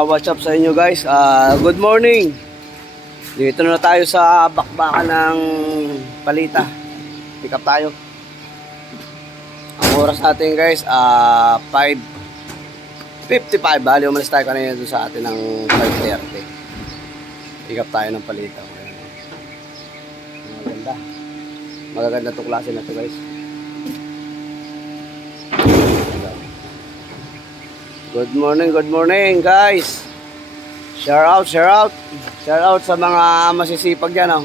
What's up sa inyo guys? Good morning. Dito na tayo sa bakbakan ng Palita. Pick up tayo. Ang oras natin guys, 5:55. Bali, umalis tayo kanina doon sa atin ng 5:30. Pick up tayo ng Palita. Maganda. Magaganda itong klase na to guys. Good morning guys. Shout out sa mga masisipag dyan, oh.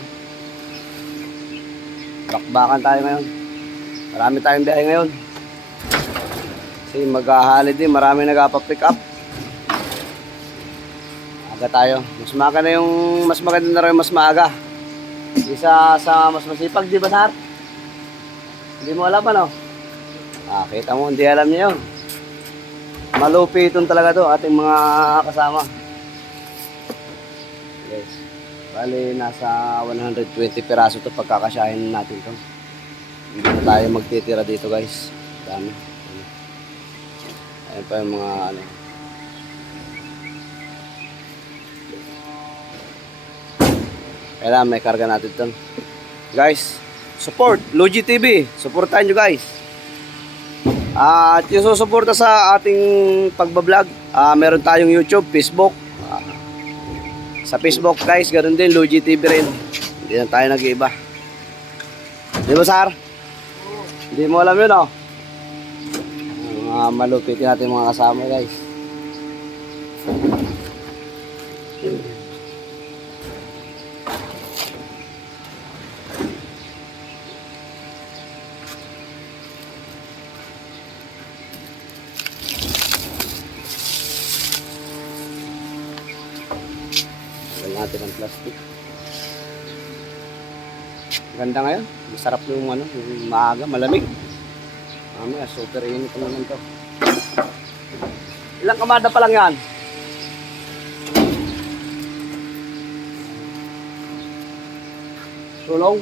Bakbakan tayo ngayon. Marami tayong biyahe ngayon. Kasi mag-holiday, marami nagpa-pick up. Aga tayo. Mas maganda na rin mas maaga. Isa sa mas masipag, di ba, Sar? Hindi mo alam, ano? Kita mo, hindi alam niya yun. Malupiton talaga to ating mga kasama. Yes. Bali, nasa 120 piraso to pagkakasyahin natin to. Hindi na tayo magtitira dito guys. Dami. Ayan pa yung mga ano. Kailangan may karga natin to. Guys, support Logi TV. Supportahan nyo guys. At yung susuporta sa ating pagbablog, meron tayong YouTube, Facebook. Sa Facebook guys, ganoon din, Logi TV rin. Hindi na tayo nag-iiba. Di ba, Sar? Hindi mo alam yun, oh. Mga malupit natin mga kasama guys. Natin ang plastic. Ganda ngayon. Masarap yung ano, yung maaga, malamig. Mamaya, super init naman to. Ilang kamada pa lang yan? Sulong?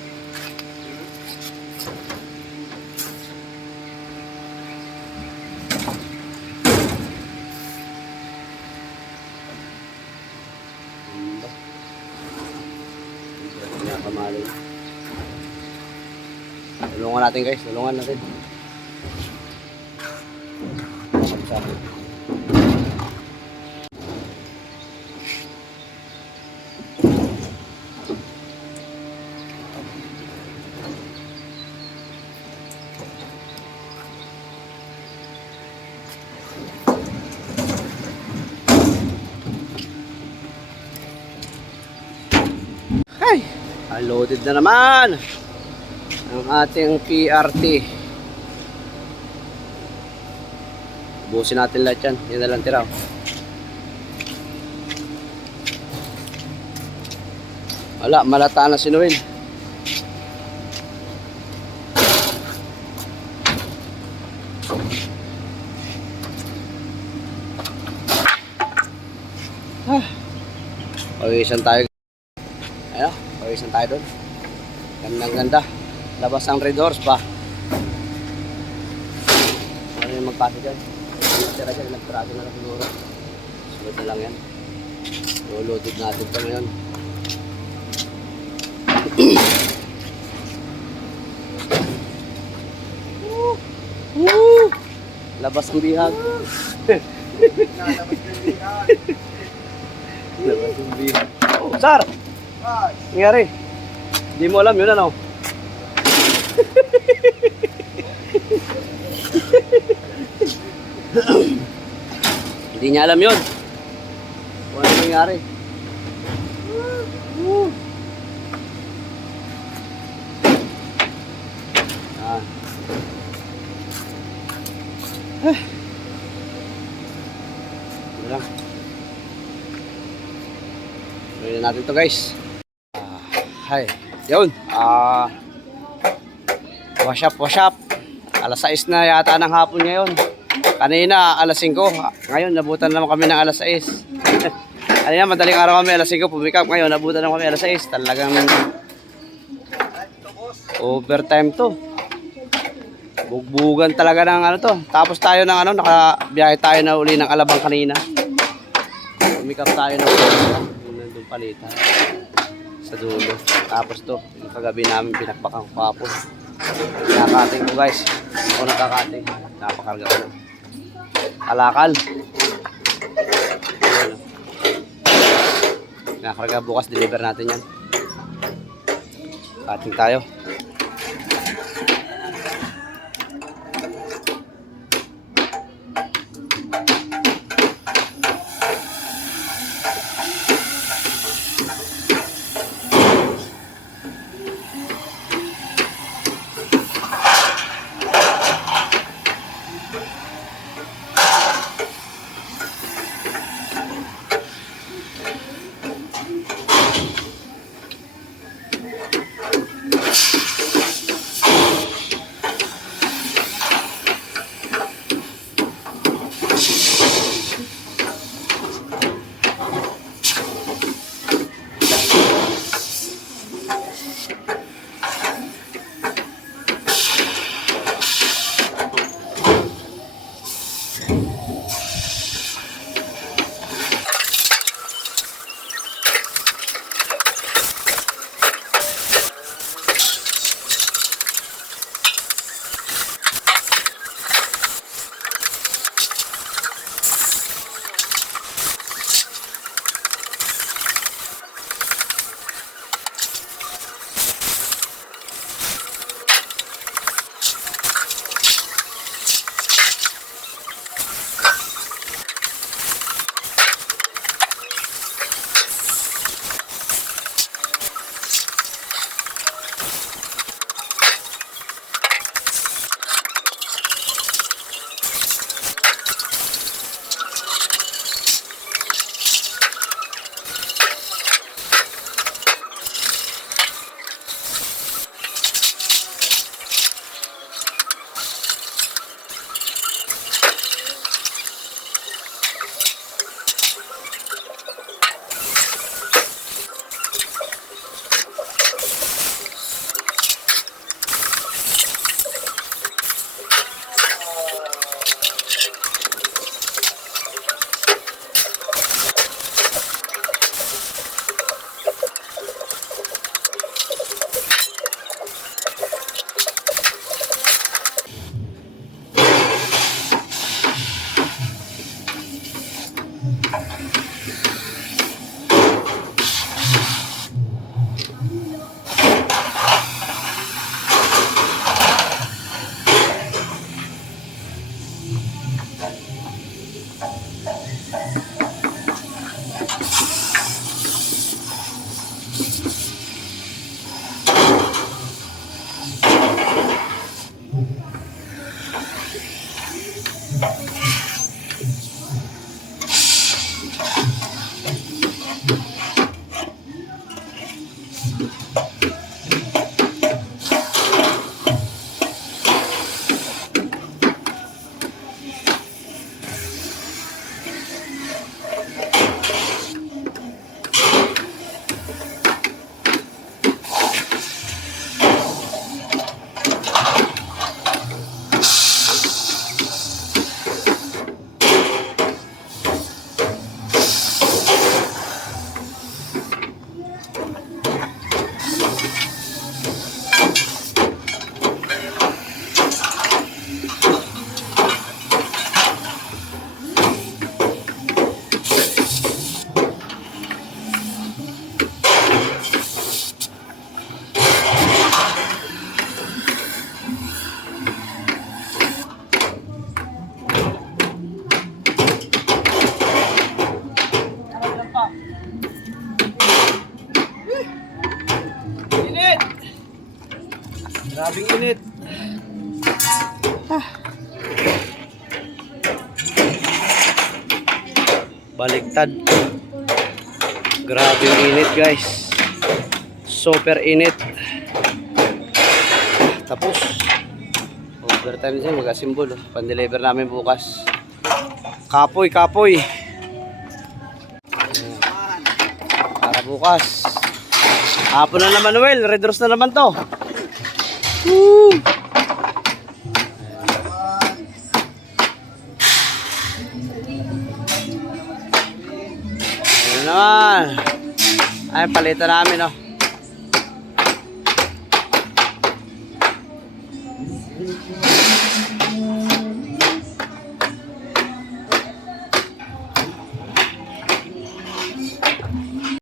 Kamali. Tulungan natin guys, tulungan natin. Hey! Loaded na naman ang ating PRT. Busin natin lahat yan. Yan na lang tira. Wala, malata na si Noel. Pawisan tayo. Ayan, pawisan tayo doon. Gandang ganda. Labas ang red horse pa. Ano yung magpasa dyan? Tira dyan, nagtrado na lang siguro. Sunod na lang yan. Loaded natin ito ngayon. Labas ang bihag. Labas ang bihag. Oh, Sar! Nangyari? Hindi mo alam yun, ano? Hindi niya alam yun. Kung ano nangyari. Ano lang. Gawin natin to guys. Hi. Yun. Wash up. Alas 6 na yata ng hapon ngayon. Kanina alas 5. Ngayon nabutan naman kami ng alas 6. Kanina madaling araw kami alas 5 pumikap. Ngayon nabutan naman kami alas 6. Talagang overtime to. Bugbugan talaga ng ano to. Tapos tayo ng ano, nakabiyahe tayo na uli ng Alabang kanina. Umikap tayo ng palitan. Yung nandun palitan. Sa dulo. Tapos to, yung kagabi namin pinakpakan ko kapon. Nakakating ko guys. Ako nakakating. Napakarga ko na. Alakal. Nakakarga bukas, deliver natin yan. Kating tayo. Grabing init. Baliktad. Grabing init guys. Super init. Tapos overtime siya, mag-asimbol. Pan-deliver namin bukas. Kapoy, kapoy. Para bukas. Hapon na naman, Noel. Red Rose na naman to. Woo! naman. Ay, palitan namin, oh.